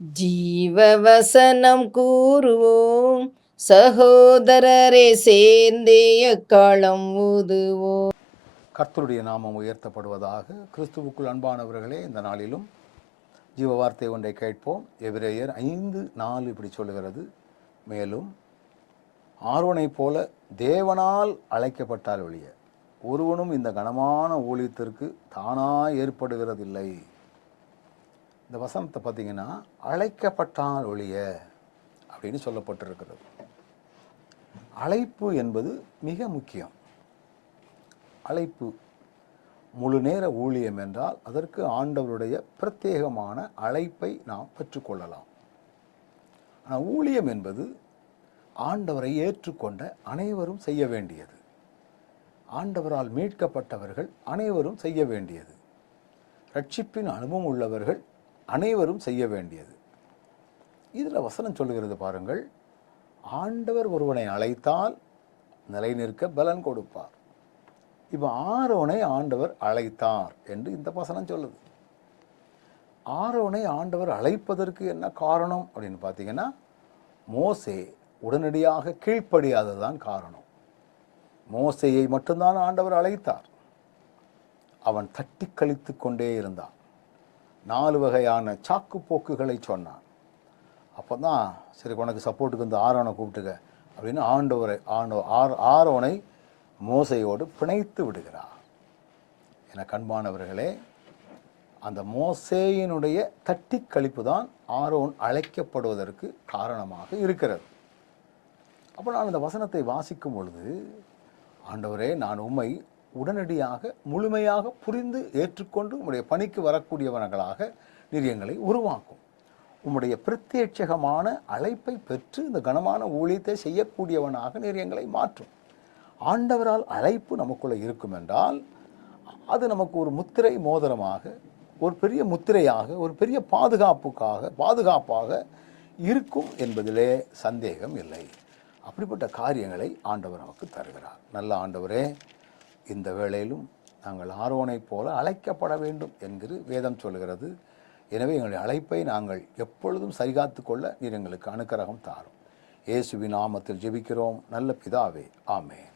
ஜீவவசனம் கூறுவோம், சகோதரரே சேர்ந்தே எக்காலம் ஊதுவோம். கர்த்தருடைய நாமம் உயர்த்தப்படுவதாக. கிறிஸ்துவுக்குள் அன்பானவர்களே, இந்த நாளிலும் ஜீவ வார்த்தை ஒன்றை கேட்போம். எபிரேயர் 5:4 இப்படி சொல்லுகிறது, மேலும் ஆரோனைப் போல தேவனால் அழைக்கப்பட்டால் ஒழிய ஒருவனும் இந்த கனமான ஊழியத்திற்கு தானாக ஏற்படுகிறதில்லை. இந்த வசனத்தை பார்த்தீங்கன்னா, அழைக்கப்பட்டால் ஒழிய அப்படின்னு சொல்லப்பட்டிருக்கிறது. அழைப்பு என்பது மிக முக்கியம். அழைப்பு முழு நேர ஊழியம் என்றால் அதற்கு ஆண்டவருடைய பிரத்யேகமான அழைப்பை நாம் பெற்றுக்கொள்ளலாம். ஆனால் ஊழியம் என்பது ஆண்டவரை ஏற்றுக்கொண்ட அனைவரும் செய்ய வேண்டியது. ஆண்டவரால் மீட்கப்பட்டவர்கள் அனைவரும் செய்ய வேண்டியது. ரட்சிப்பின் அனுபவம் உள்ளவர்கள் அனைவரும் செய்ய வேண்டியது. இதில் வசனம் சொல்லுகிறது பாருங்கள், ஆண்டவர் ஒருவனை அழைத்தால் நிலை நிற்க பலன் கொடுப்பார். இப்போ ஆரோனை ஆண்டவர் அழைத்தார் என்று இந்த வசனம் சொல்லுது. ஆரோனை ஆண்டவர் அழைப்பதற்கு என்ன காரணம் அப்படின்னு பார்த்தீங்கன்னா, மோசே உடனடியாக கீழ்ப்படியாததுதான் காரணம். மோசேயை மட்டும்தான் ஆண்டவர் அழைத்தார். அவன் தட்டி கழித்து கொண்டே இருந்தான். 4 வகையான சாக்கு போக்குகளை சொன்னான். அப்போ தான் சரி, உனக்கு சப்போர்ட்டுக்கு வந்து ஆரோனை கூப்பிட்டுக்க அப்படின்னு ஆரோனை மோசையோடு பிணைத்து விடுகிறார். என கண்பானவர்களே, அந்த மோசேயினுடைய தட்டி கழிப்பு தான் ஆரோன் அழைக்கப்படுவதற்கு காரணமாக இருக்கிறது. அப்போ நான் இந்த வசனத்தை வாசிக்கும் பொழுது, ஆண்டவரே, நான் உம்மை உடனடியாக முழுமையாக புரிந்து ஏற்றுக்கொண்டு உம்முடைய பணிக்கு வரக்கூடியவர்களாக நீர் எங்களை உருவாக்கும். உம்முடைய பிரத்யட்சகமான அழைப்பை பெற்று இந்த கனமான ஊழியத்தை செய்யக்கூடியவனாக நீர் எங்களை மாற்றும். ஆண்டவரால் அழைப்பு நமக்குள்ளே இருக்கும் என்றால் அது நமக்கு ஒரு முத்திரை மோதிரமாக, ஒரு பெரிய முத்திரையாக, ஒரு பெரிய பாதுகாப்பாக இருக்கும் என்பதிலே சந்தேகம் இல்லை. அப்படிப்பட்ட காரியங்களை ஆண்டவர் நமக்கு தருகிறார். நல்ல ஆண்டவரே, இந்த வேளையிலும் நாங்கள் ஆரோனைப் போல அழைக்கப்பட வேண்டும் என்கிற வேதம் சொல்கிறது. எனவே எங்களுடைய அழைப்பை நாங்கள் எப்பொழுதும் சரிகாத்து கொள்ள நீர் எங்களுக்கு அனுக்கிரகம் தாரும். இயேசுவின் நாமத்தில் ஜெபிக்கிறோம் நல்ல பிதாவே, ஆமென்.